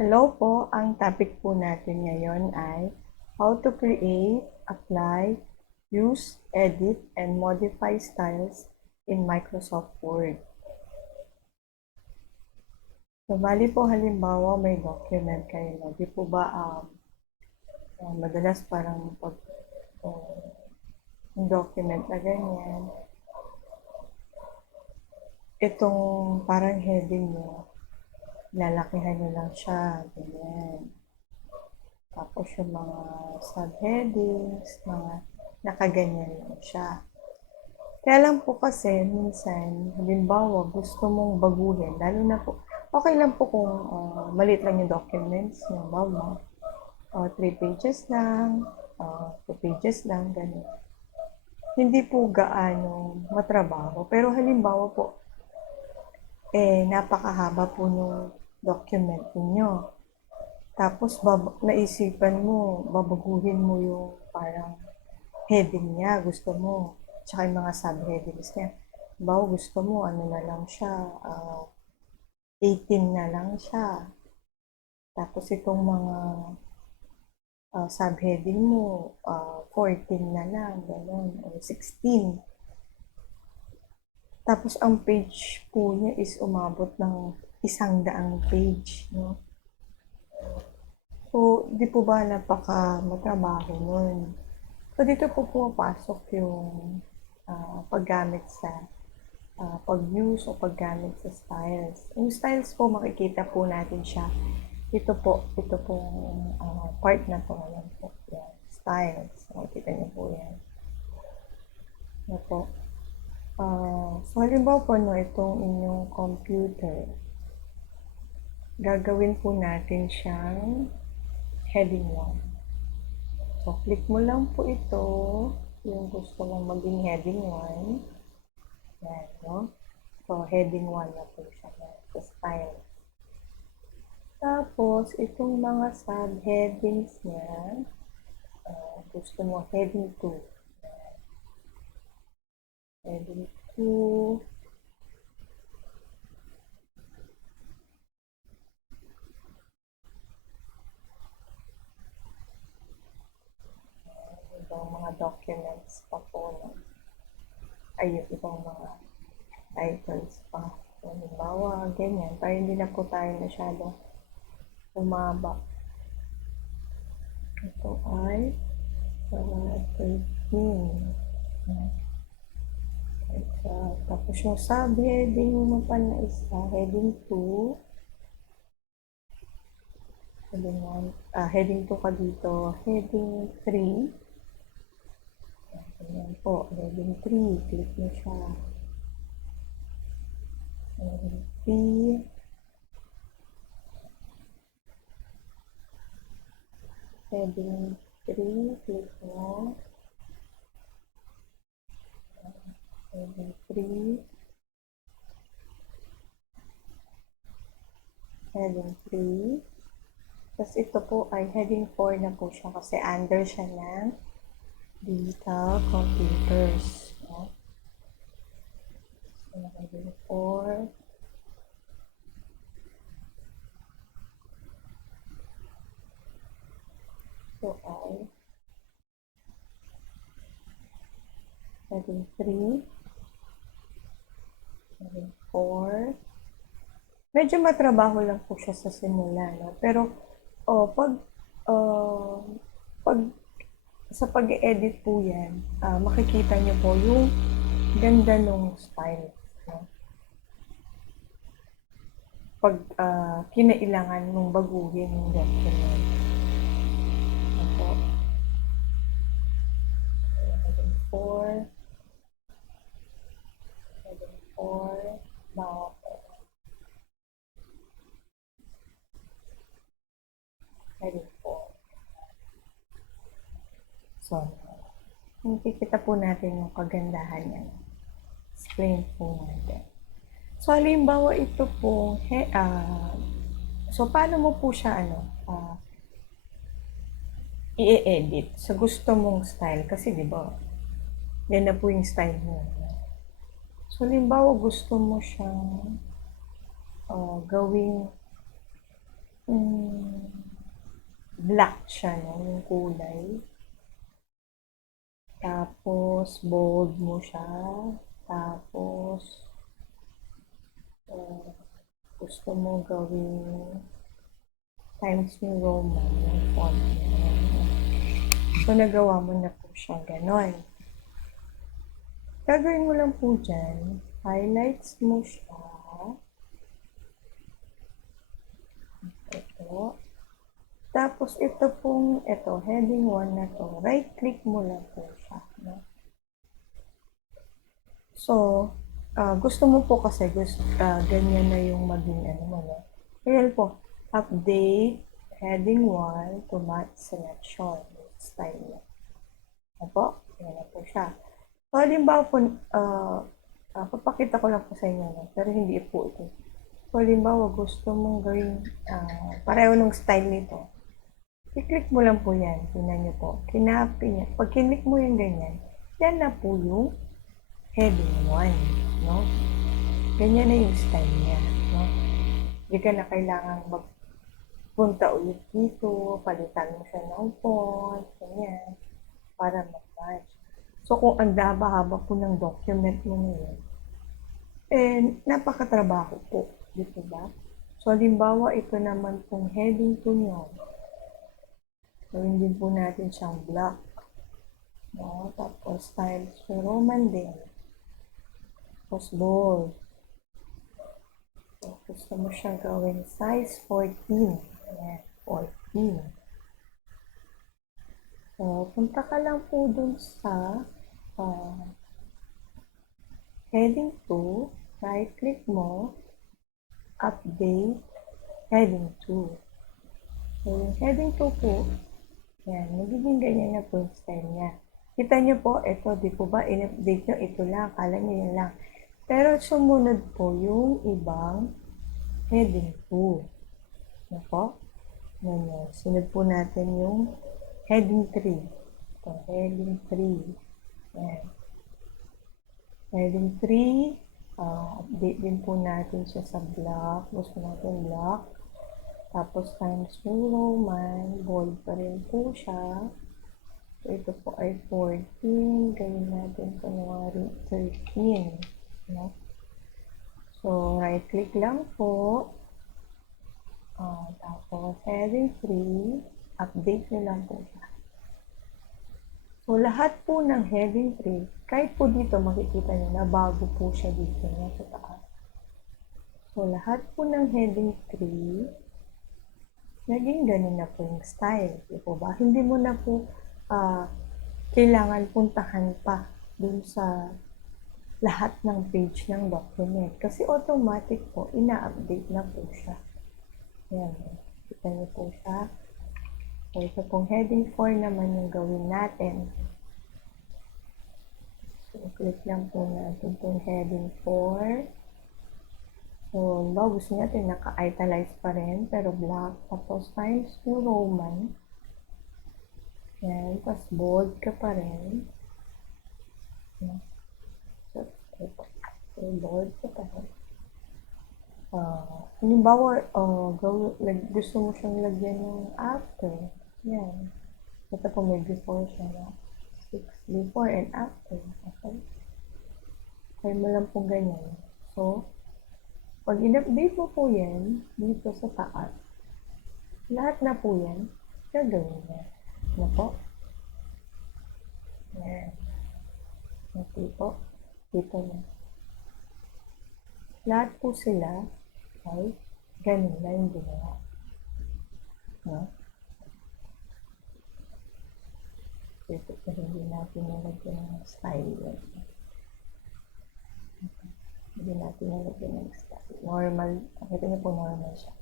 Hello po, ang topic po natin ngayon ay how to create, apply, use, edit, and modify styles in Microsoft Word. So, bali po halimbawa may document kayo, no? Di po ba madalas parang pag yung document na ganyan, itong parang heading nyo, lalakihan nyo lang siya, ganyan. Tapos yung mga subheadings, mga nakaganyan lang siya. Kaya lang po kasi minsan, halimbawa gusto mong baguhin, lalo na po, okay lang po kung maliit lang yung documents, halimbawa, 3 pages lang, 2 pages lang, ganun. Hindi po gaano matrabaho. Pero halimbawa po, napakahaba po nung document ninyo. Tapos naisipan mo, babaguhin mo yung parang heading niya, gusto mo. Tsaka yung mga subheadings niya. Bawa gusto mo, ano na lang siya, 18 na lang siya. Tapos itong mga subheading mo, 14 na lang, gano'n, or 16. Tapos ang page po niya is umabot ng 100 page, no? So, di po ba napaka matrabaho nun? So, dito po pumapasok yung paggamit sa pag-use o paggamit sa styles. Yung styles po, makikita po natin siya. Ito po part na to. Ayan po. Yan. Styles. Makikita niyo po yan. Yan po. So, halimbawa po, no, itong inyong computer. Gagawin po natin siyang heading 1. So, click mo lang po ito, yung gusto mong maging heading 1. Yan, no? So, heading 1 na po siya sa style. Tapos, itong mga subheadings niya, gusto mo heading 2. Heading 2. Ibang mga documents pa po. Ay, ibang mga titles pa. So, halimbawa, ganyan. Para hindi na po tayo masyadong umaba. Ito ay 13. Tapos yung sub-heading naman na isa, heading 2. Heading 2 ka dito. Heading 3. Ayan po, heading 3. Click mo siya. Heading 3. Heading 3. Click mo. Heading 3. Heading 3. Tapos ito po ay heading 4 na po siya kasi under siya ng digital computers. No? So, heading 4. So, ay heading 3. Heading 4. Medyo matrabaho lang po siya sa simula, no? Pero, pag sa pag-edit po yan, makikita niyo po yung ganda nung style. No? Pag kinailangan mong baguhin yung document. Ito. Heading 4. Heading 4. Bawa po. Heading 4. So, nakikita po natin yung kagandahan niya. Explain po natin. So, halimbawa ito po, so paano mo po siya i-edit sa gusto mong style? Kasi di ba, yan na po yung style mo. So, halimbawa gusto mo siyang gawing black siya, no? Yung kulay. Tapos, bold mo siya. Tapos, gusto mo gawing Times New Roman yung font niya. So, nagawa mo na po siya ganon. Gagawin mo lang po dyan, highlights mo siya. Ito. Tapos, heading 1 na to, right-click mo lang po siya. No? So, gusto mo po kasi, ganyan na yung maging no? Ayan po, update, heading 1 to match selection. Style niya. Apo, ayan na po siya. So, halimbawa po, papakita ko lang po sa inyo, no? Pero hindi po ito. So, halimbawa, gusto mong gawing pareho ng style nito. I-click mo lang po yan. Tingnan nyo po. Kinapin niya. Pag kinlik mo yung ganyan, yan na po yung heading 1. No? Ganyan na yung style niya. No? Hindi ka na kailangan magpunta ulit dito, palitan mo siya ng font, ganyan, para mag-match. So, kung ang haba po ng document mo ngayon, napakatrabaho po. Dito ba? So, halimbawa, ito naman pong heading po nyo. Gawin din po natin siyang black. No? Tapos, Times New Roman din. Tapos, bold. So, gusto mo siyang gawin size 14. Ayan, 14. So, punta ka lang po dun sa heading 2. Right-click mo. Update. Heading 2. So, yung heading 2 po, yan, magiging ganyan na po yung style niya. Kita nyo po, ito, di po ba, in-update nyo, ito lang, kala nyo yun lang. Pero sumunod po yung ibang heading 2. Ano po? Yan. Sunod po natin yung heading 3. Ito, heading 3. Yan. Heading 3, update din po natin siya sa black. Gusto natin black. Tapos, Times New Roman, bold pa rin po siya. So, ito po ay 14. Gawin natin kunwari 13. No? So, right-click lang po. Tapos, heading 3, update nyo lang po siya. So, lahat po ng heading 3, kahit po dito makikita nyo na bago po siya dito sa taas. So, lahat po ng heading 3, naging ganun na po yung style. Di po ba? Hindi mo na po kailangan puntahan pa dun sa lahat ng page ng document. Kasi automatic po, ina-update na po siya. Yan. Kita niyo po siya. So, ito pong heading 4 naman yung gawin natin. So, click lang po natin itong heading 4. So, gusto natin naka-italize pa rin, pero black. Tapos, Times New Roman. Yan. Tapos, bold ka pa rin. So, bold ka pa rin. Halimbawa, gusto mo siyang lagyan ng after. Yan. Ito po may before siya na. 6 before and after. Okay. Kaya mo lang po ganyan. So, pag in-update mo po yan, dito sa taas, lahat na po yan, gagawin niya. Ano po? Yan. Okay po. Dito na. Lahat po sila ay ganun na yung ginawa. No? Ito pa hindi natin nalagyan ng style yan. Hindi natin nalagyan ng style. Normal. Nakita niyo po normal siya.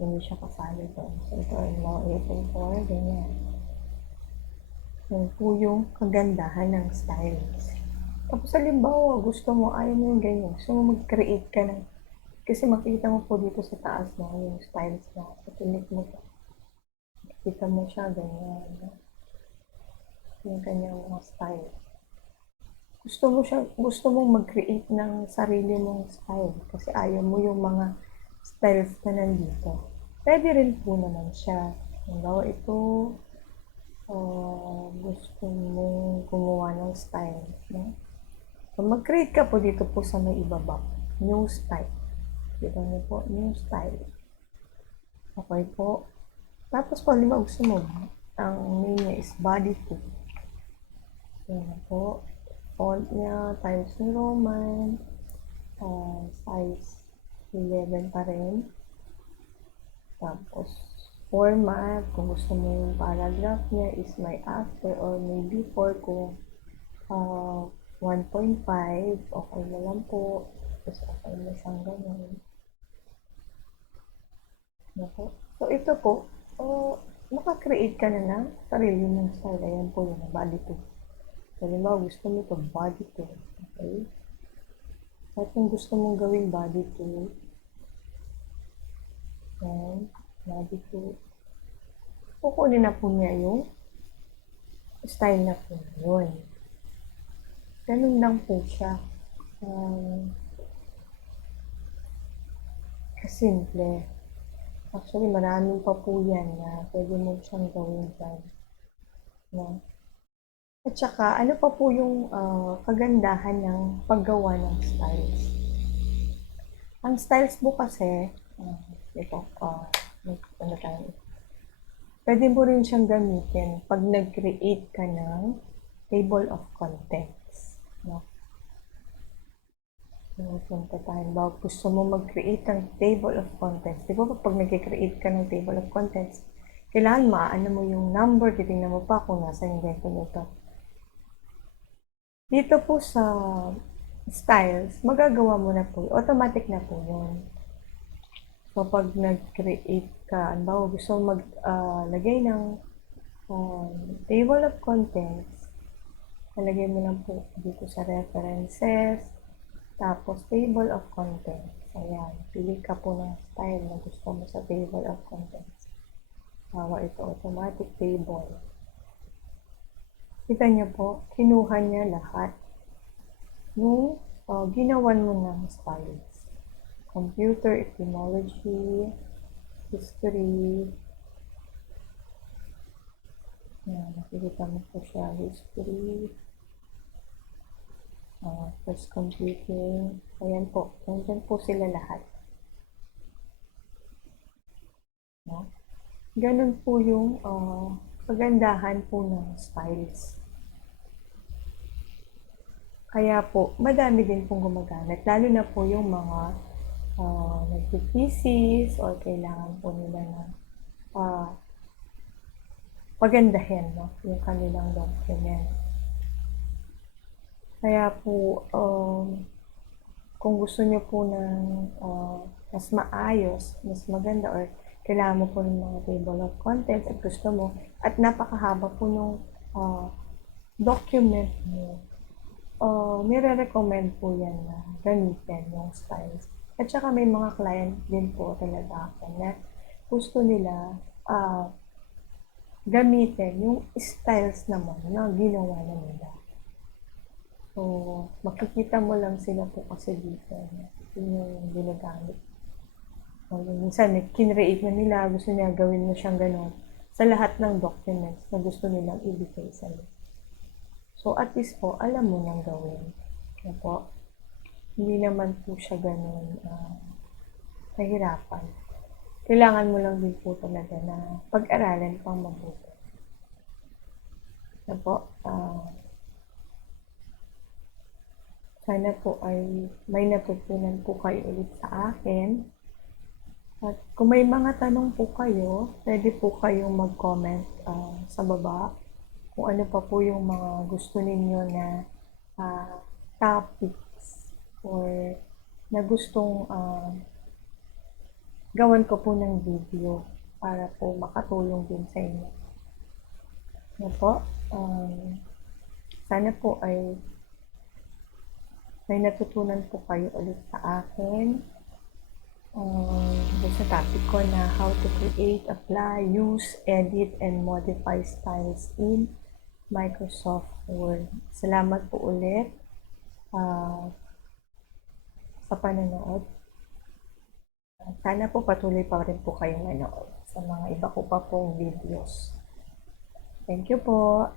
Hindi siya kasali doon. So, ito ay now 8.4. Ganyan. Yan po yung kagandahan ng styles. Tapos, halimbawa, gusto mo, ayaw mo yung ganyan. Gusto mo mag-create ka ng, kasi makikita mo po dito sa taas na yung styles na. So, tinik mo po. Makikita mo siya, ganyan. Yung kanyang mga style. Gusto mong mag-create ng sarili mong style kasi ayaw mo yung mga styles na nandito. Pwede rin po naman siya. Halimbawa ito, gusto mong gumawa ng style, no? So, mag-create ka po dito po sa may ibaba. New style. Dito niyo po, new style. Okay po. Tapos po, halimbawa gusto mo, ang name niya is body 2. Yan po. Font niya, Times New Roman, size 11 pa rin. Tapos, format, kung gusto mo yung paragraph niya is may after or may before, kung 1.5, okay na lang po. Tapos, okay na siyang ganun. So, ito po, maka-create ka na ng sarili mong style. Ayan po yung body 2. Halimbawa, gusto mo ito, body 2. Okay? At kung gusto mong gawing body 2, yan, body 2. Kukunin na po niya yung style na po yun. Ganun lang po siya. Kasimple. Actually, maraming pa po yan na pwede mo siyang gawin dyan. No? At saka, ano pa po yung kagandahan ng paggawa ng styles? Ang styles po kasi, ito, ano tayo, pwede mo rin siyang gamitin pag nag-create ka ng table of contents. No? Punta tayo. Bago gusto mo mag-create ng table of contents. Di ba pag nag-create ka ng table of contents, kailangan maano mo yung number, titingnan mo pa kung nasa yung ganito nito. Dito po sa styles, magagawa mo na po. Automatic na po yun. So, pag nag-create ka, bago gusto mo maglagay ng table of contents, nalagay mo lang po dito sa references, tapos table of contents. Ayan, pili ka po ng style na gusto mo sa table of contents. Tawa ito, automatic table. Kita niyo po, kinuha niya lahat yung ginawan mo ng styles. Computer, etymology, history. Yan, nakikita mo po siya, history. First computing. Ayan po, nandyan po sila lahat. No? Ganun po yung pagandahan po ng styles. Kaya po, madami din pong gumagamit. Lalo na po yung mga nag-thesis or kailangan po nila na pagandahin, no? Yung kanilang document. Kaya po, kung gusto nyo po ng mas maayos, mas maganda, or kailangan mo po ng mga table of contents at gusto mo, at napakahaba po nung document mo, nire-recommend po yan na gamitin yung styles. At saka may mga client din po talaga ako na gusto nila gamitin yung styles naman na ginawa na nila. So, makikita mo lang sila po kasi dito. Yun yung ginagamit. So, minsan, kinreate na nila, gusto niya gawin mo siyang gano'n sa lahat ng documents na gusto nilang ibigay sa'yo. So, at least po, alam mo nang gawin. Kaya po, hindi naman po siya gano'n kahirapan. Kailangan mo lang din po talaga na pag-aralan pang mabuti. Kaya po, sana po ay may natutunan po kayo ulit sa akin. At kung may mga tanong po kayo, pwede po kayong mag-comment sa baba kung ano pa po yung mga gusto ninyo na topics or na gustong gawan ko po ng video para po makatulong din sa inyo. Ano po, sana po ay may natutunan po kayo ulit sa akin. Sa topic ko na how to create, apply, use, edit, and modify styles in Microsoft Word. Salamat po ulit sa panonood. Sana po patuloy pa rin po kayong manood. sa mga iba ko pa pong videos. Thank you po.